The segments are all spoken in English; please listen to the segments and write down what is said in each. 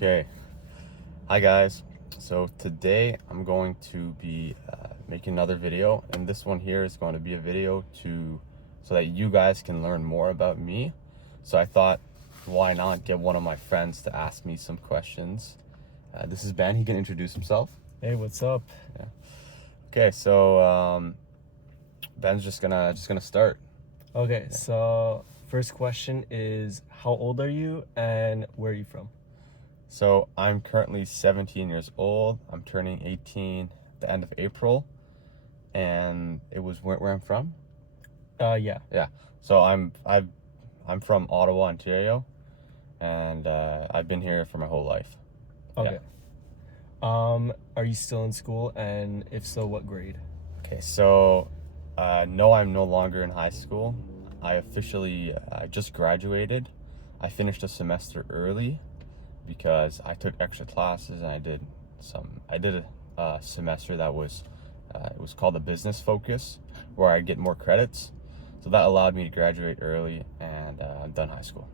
Okay, hi guys. So today I'm going to be making another video, and this one here is going to be a video so that you guys can learn more about me. So I thought, why not get one of my friends to ask me some questions? This is Ben. He can introduce himself. Hey, what's up? Yeah. Okay, so Ben's just gonna start. Okay, so first question is how old are you and where are you from? So I'm currently 17 years old. I'm turning 18 at the end of April, and it was where I'm from. Yeah. Yeah. So I'm from Ottawa, Ontario, and I've been here for my whole life. Okay. Are you still in school, and if so, what grade? Okay. So no, I'm no longer in high school. I officially just graduated. I finished a semester early because I took extra classes, and I did a semester that was it was called a business focus, where I get more credits. So that allowed me to graduate early, and I'm done high school.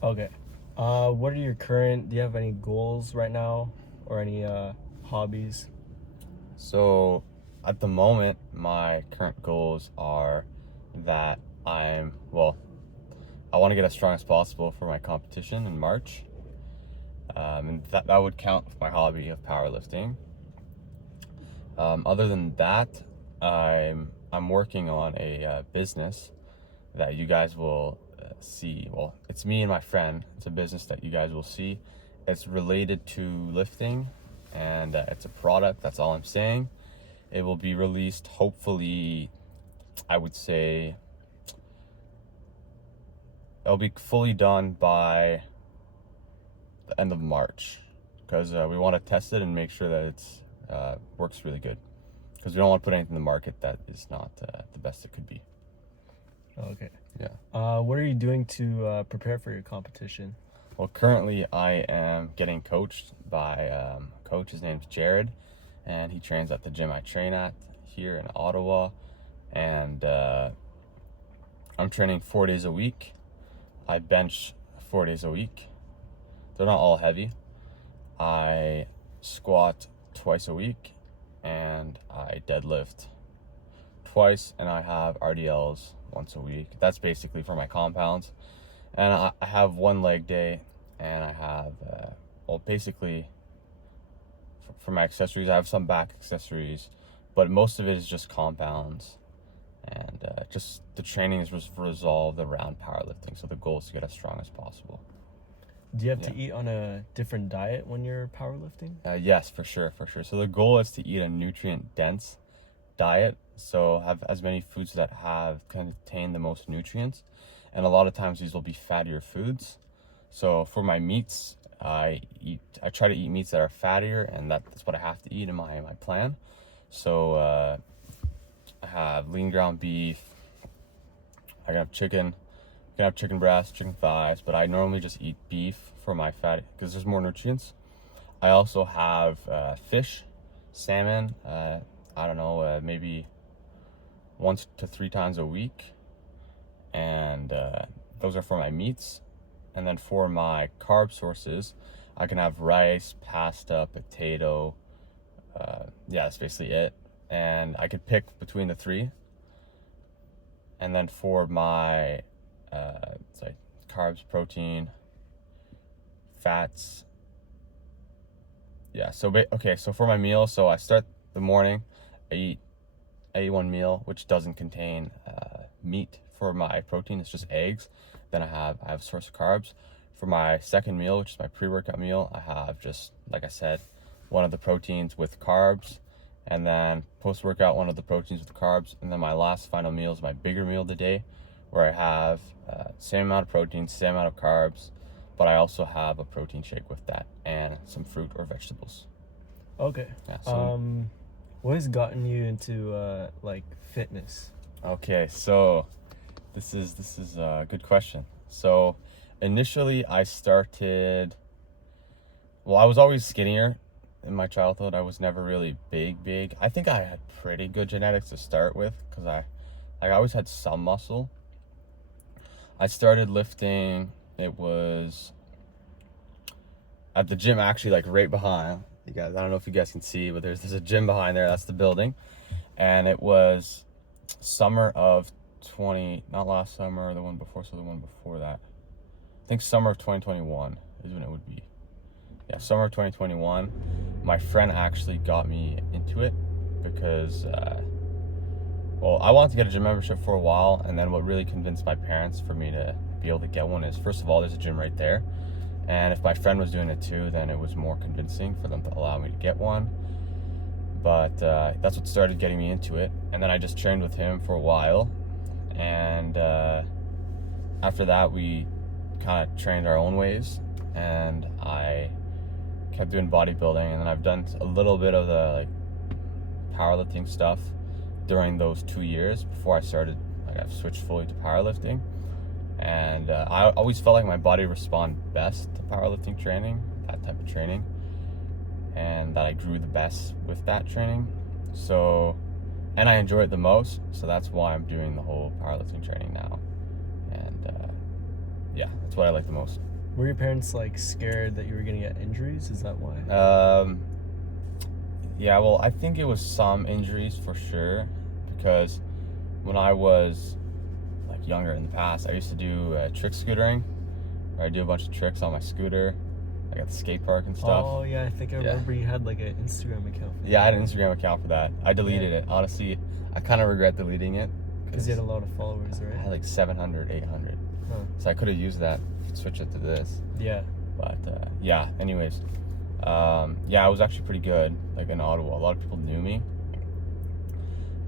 Okay. What are do you have any goals right now or any hobbies? So at the moment, my current goals are that I want to get as strong as possible for my competition in March. And that would count for my hobby of powerlifting. Other than that, I'm working on a business that you guys will see. Well, it's me and my friend. It's a business that you guys will see. It's related to lifting, and it's a product. That's all I'm saying. It will be released, hopefully, I would say it'll be fully done by the end of March, because we want to test it and make sure that it's works really good, because we don't want to put anything in the market that is not the best it could be. Okay. Yeah. What are you doing to prepare for your competition? Well, currently I am getting coached by a coach. His name's Jared, and he trains at the gym I train at here in Ottawa. And I'm training 4 days a week. I bench 4 days a week. They're not all heavy. I squat twice a week, and I deadlift twice, and I have RDLs once a week. That's basically for my compounds. And I have one leg day, and I have basically for my accessories, I have some back accessories, but most of it is just compounds, and just the training is resolved around powerlifting. So the goal is to get as strong as possible. Do you have to eat on a different diet when you're powerlifting? Yes, for sure. So the goal is to eat a nutrient dense diet, so have as many foods that have contain the most nutrients, and a lot of times these will be fattier foods. So for my meats, I try to eat meats that are fattier, and that's what I have to eat in my plan. So I have lean ground beef, I can have chicken, I can have chicken breast, chicken thighs, but I normally just eat beef for my fat because there's more nutrients. I also have fish, salmon, I don't know, maybe 1 to 3 times a week, and those are for my meats. And then for my carb sources, I can have rice, pasta, potato. Yeah, that's basically it. And I could pick between the three. And then for my carbs, protein, fats. Yeah. So okay. So for my meal, so I start the morning. I eat one meal which doesn't contain meat. For my protein, it's just eggs. Then I have a source of carbs. For my second meal, which is my pre-workout meal, I have, just like I said, one of the proteins with carbs, and then post-workout, one of the proteins with carbs, and then my last final meal is my bigger meal of the day, where I have same amount of protein, same amount of carbs, but I also have a protein shake with that and some fruit or vegetables. Okay. Yeah, so What has gotten you into like fitness? okay, so this is a good question. So initially I was always skinnier in my childhood. I was never really big. I think I had pretty good genetics to start with, because I always had some muscle. I started lifting, it was at the gym, actually, like right behind you guys. I don't know if you guys can see, but there's a gym behind there. That's the building. And it was summer of 20, not last summer, the one before, so the one before that. I think summer of 2021 is when it would be. Yeah, summer of 2021. My friend actually got me into it because, well, I wanted to get a gym membership for a while, and then what really convinced my parents for me to be able to get one is, first of all, there's a gym right there. And if my friend was doing it too, then it was more convincing for them to allow me to get one. But that's what started getting me into it. And then I just trained with him for a while. And after that, we kind of trained our own ways. And I kept doing bodybuilding. And then I've done a little bit of the like powerlifting stuff during those 2 years before I started. Like I've switched fully to powerlifting. And I always felt like my body responded best to powerlifting training, that type of training, and that I grew the best with that training. So, and I enjoy it the most, so that's why I'm doing the whole powerlifting training now. And yeah, that's what I like the most. Were your parents like scared that you were gonna get injuries? Is that why? Yeah, well, I think it was some injuries for sure, because when I was younger in the past, I used to do trick scootering, where I do a bunch of tricks on my scooter, like at the skate park and stuff. Oh yeah, I think I remember you had like an Instagram account. Yeah, I had an Instagram account for that. I deleted it. Honestly, I kind of regret deleting it. Because you had a lot of followers, right? I had like 700, 800. Huh. So I could have used that, switch it to this. Yeah. But yeah, anyways. Yeah, I was actually pretty good, like in Ottawa. A lot of people knew me.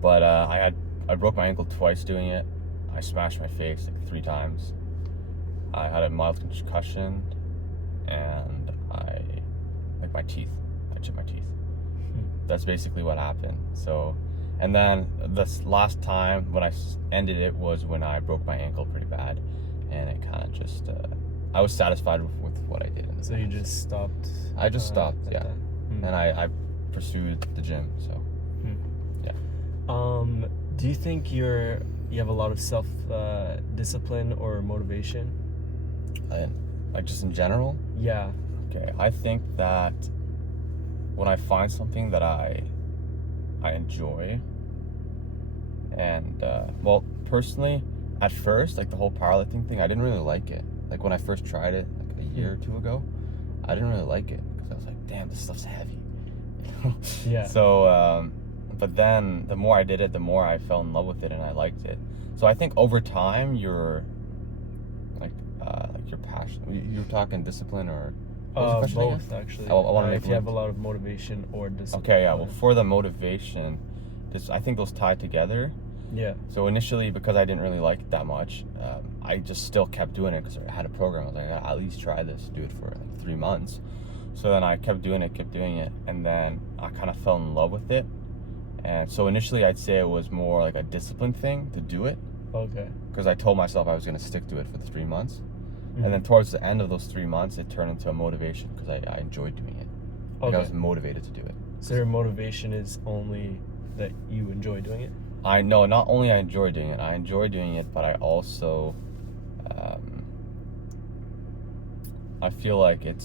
But I broke my ankle twice doing it. I smashed my face like 3 times. I had a mild concussion, and my teeth. I chipped my teeth. That's basically what happened. So, and then this last time when I ended it was when I broke my ankle pretty bad, and it kind of just, I was satisfied with what I did. So you just stopped? I just stopped, yeah. And I pursued the gym, so, yeah. Do you think you have a lot of self discipline or motivation? Like just in general? Yeah. Okay, I think that when I find something that I enjoy, and well, personally, at first, like the whole powerlifting thing, I didn't really like it. Like when I first tried it, like a year or 2 ago, I didn't really like it because I was like, damn, this stuff's heavy. Yeah. So, but then the more I did it, the more I fell in love with it and I liked it. So I think over time, you're your passion. You're talking discipline or both actually. I want to make if you have a lot of motivation or discipline. Okay, yeah. Well, for the motivation, I think those tie together. Yeah. So initially, because I didn't really like it that much, I just still kept doing it because I had a program. I was like, I'll at least try this, do it for like 3 months. So then I kept doing it, and then I kind of fell in love with it. And so initially, I'd say it was more like a discipline thing to do it. Okay. Because I told myself I was going to stick to it for the 3 months. And then towards the end of those 3 months, it turned into a motivation because I enjoyed doing it. Like I was motivated to do it. So your motivation is only that you enjoy doing it? I know, not only I enjoy doing it, but I also, I feel like it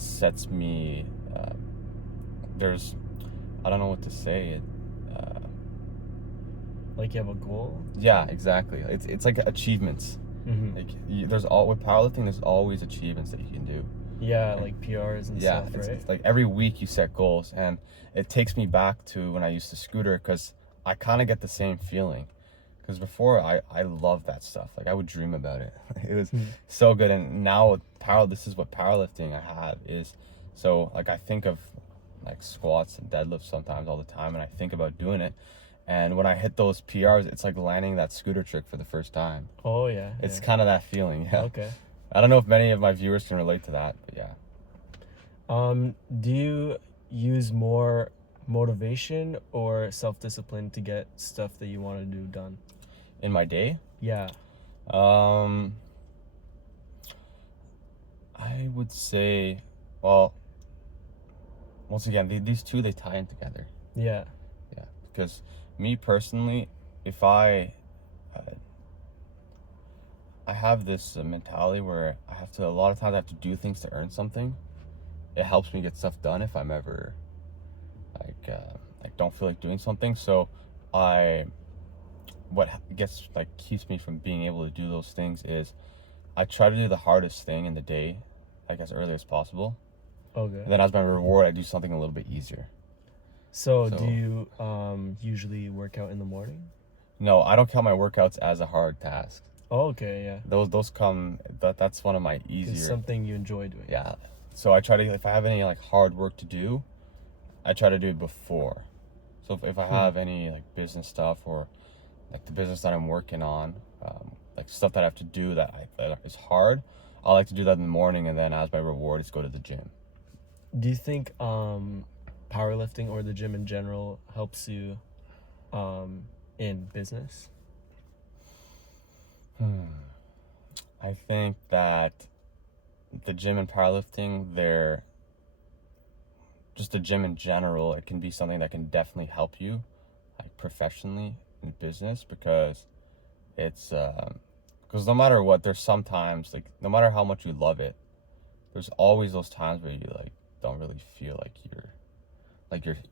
sets me, I don't know what to say. Like you have a goal? Yeah, exactly. It's like achievements. Mm-hmm. Like with powerlifting, there's always achievements that you can do. Yeah, like PRs and stuff, right? It's like every week you set goals, and it takes me back to when I used to scooter because I kind of get the same feeling. Because before I loved that stuff. Like I would dream about it. It was so good. And now with this is what powerlifting I have is. So like I think of like squats and deadlifts sometimes all the time, and I think about doing it. And when I hit those PRs, it's like landing that scooter trick for the first time. Oh yeah. It's kind of that feeling. Yeah. Okay. I don't know if many of my viewers can relate to that, but yeah. Do you use more motivation or self-discipline to get stuff that you want to do done? In my day? Yeah. I would say, well, once again, these two, they tie in together. Yeah. Yeah, because me personally, if I I have this mentality where I have to, a lot of times I have to do things to earn something. It helps me get stuff done if I'm ever like don't feel like doing something. So I what gets like keeps me from being able to do those things is I try to do the hardest thing in the day like as early as possible. Okay. And then as my reward I do something a little bit easier. So, do So you usually work out in the morning? no, I don't count my workouts as a hard task. Oh, okay, yeah. Those come that's one of my It's easier. something you enjoy doing. Yeah. So I try to, if I have any like hard work to do, I try to do it before. So if I have any like business stuff or like the business that I'm working on, like stuff that I have to do that is hard, I like to do that in the morning, and then as my reward is go to the gym. Do you think powerlifting or the gym in general helps you in business? I think that the gym and powerlifting, they're just the gym in general, it can be something that can definitely help you like professionally in business, because it's because no matter what, there's sometimes like no matter how much you love it, there's always those times where you like don't really feel like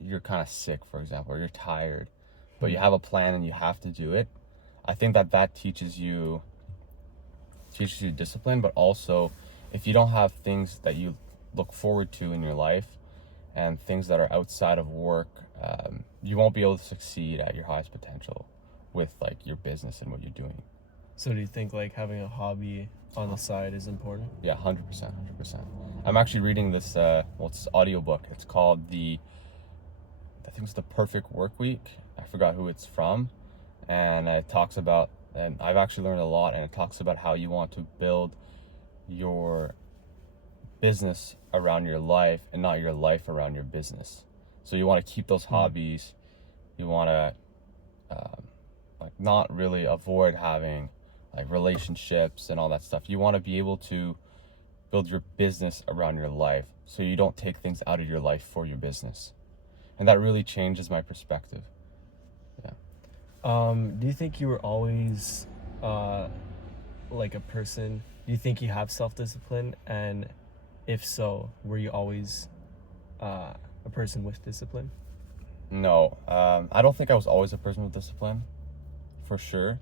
you're kind of sick, for example, or you're tired, but you have a plan and you have to do it. I think that teaches you discipline, but also if you don't have things that you look forward to in your life and things that are outside of work, you won't be able to succeed at your highest potential with like your business and what you're doing. So, do you think like having a hobby on the side is important? Yeah, 100%, 100%. I'm actually reading this it's an audiobook. It's called I think it's The Perfect Work Week. I forgot who it's from, and it talks about, and I've actually learned a lot, and it talks about how you want to build your business around your life and not your life around your business. So you want to keep those hobbies. You want to like not really avoid having like relationships and all that stuff. You want to be able to build your business around your life, so you don't take things out of your life for your business. And that really changes my perspective. Yeah. Do you think you were always like a person? Do you think you have self-discipline? And if so, were you always a person with discipline? No, I don't think I was always a person with discipline, for sure.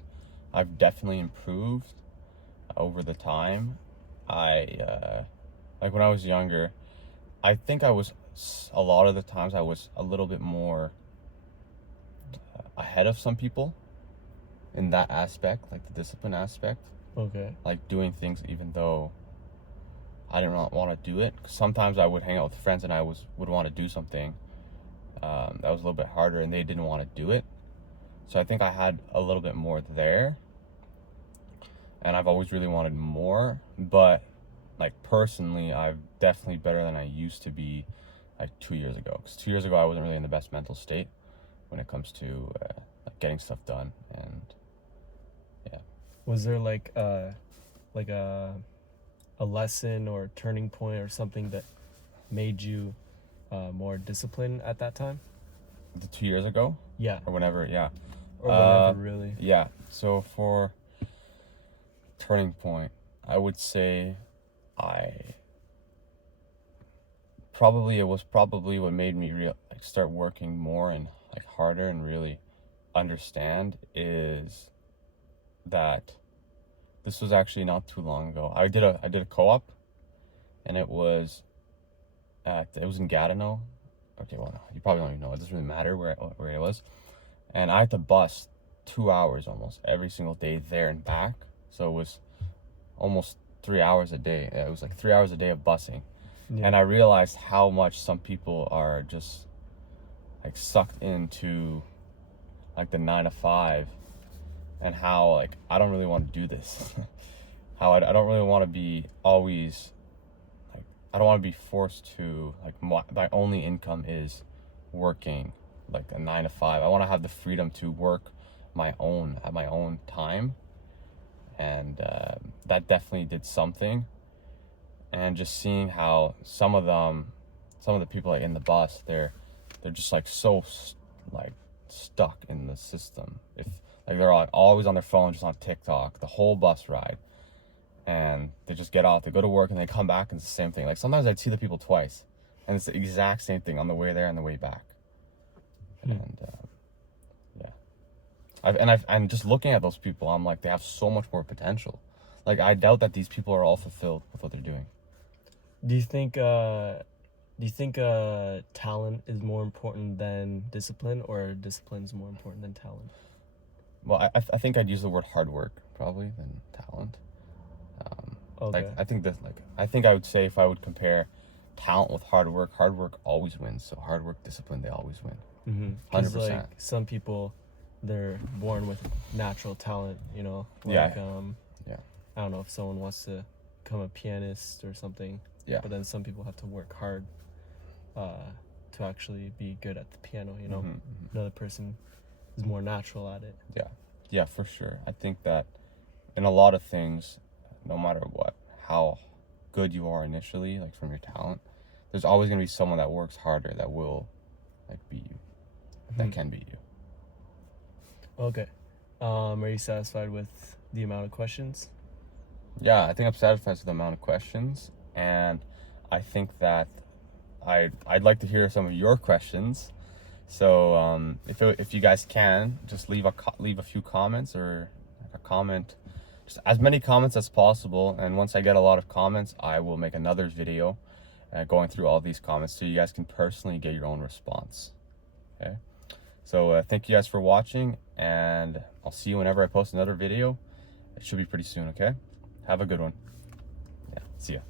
I've definitely improved over the time. Like when I was younger, I think a lot of the times I was a little bit more ahead of some people in that aspect, like the discipline aspect, Okay. like doing things even though I didn't want to do it. 'Cause sometimes I would hang out with friends and would want to do something that was a little bit harder, and they didn't want to do it. So I think I had a little bit more there, and I've always really wanted more. But like personally, I'm definitely better than I used to be like 2 years ago. Because 2 years ago, I wasn't really in the best mental state when it comes to like getting stuff done. And yeah. Was there like like a lesson or turning point or something that made you more disciplined at that time? The 2 years ago Yeah. or whenever, yeah. Or whenever, really. Yeah. So for turning point, I would say it was probably what made me like start working more and like harder and really understand is that this was actually not too long ago. I did a co-op, and it was in Gatineau. Okay, well, you probably don't even know. It doesn't really matter where it was. And I had to bus 2 hours almost every single day there and back. So it was almost 3 hours a day. It was like 3 hours a day of busing. Yeah. And I realized how much some people are just like sucked into like the 9 to 5, and how like I don't really want to do this. How I don't really want to be always like, I don't want to be forced to like my only income is working like a 9 to 5. I want to have the freedom to work at my own time, and that definitely did something. And just seeing how some of the people like in the bus, they're just like so like stuck in the system. If like they're always on their phone, just on TikTok the whole bus ride, and they just get off, they go to work, and they come back, and it's the same thing. Like sometimes I'd see the people twice, and it's the exact same thing on the way there and the way back. And yeah, I'm just looking at those people. I'm like, they have so much more potential. Like I doubt that these people are all fulfilled with what they're doing. Do you think talent is more important than discipline, or discipline is more important than talent? Well, I think I'd use the word hard work probably than talent. Okay. Like I think I would say, if I would compare talent with hard work always wins. So hard work, discipline, they always win. 'Cause, 100%. like some people, they're born with natural talent, you know. Yeah. Like Yeah. I don't know if someone wants to become a pianist or something. Yeah. But then some people have to work hard to actually be good at the piano, you know. Another person is more natural at it. Yeah, for sure. I think that in a lot of things, no matter what, how good you are initially, like from your talent, there's always gonna be someone that works harder that will like beat you. That can beat you. Okay. Are you satisfied with the amount of questions? Yeah, I think I'm satisfied with the amount of questions, and I think that I'd like to hear some of your questions. So if you guys can, just leave a few comments, or like a comment, just as many comments as possible. And once I get a lot of comments, I will make another video going through all these comments, so you guys can personally get your own response. Okay. So thank you guys for watching, and I'll see you whenever I post another video. It should be pretty soon. Okay. Have a good one. Yeah. See ya.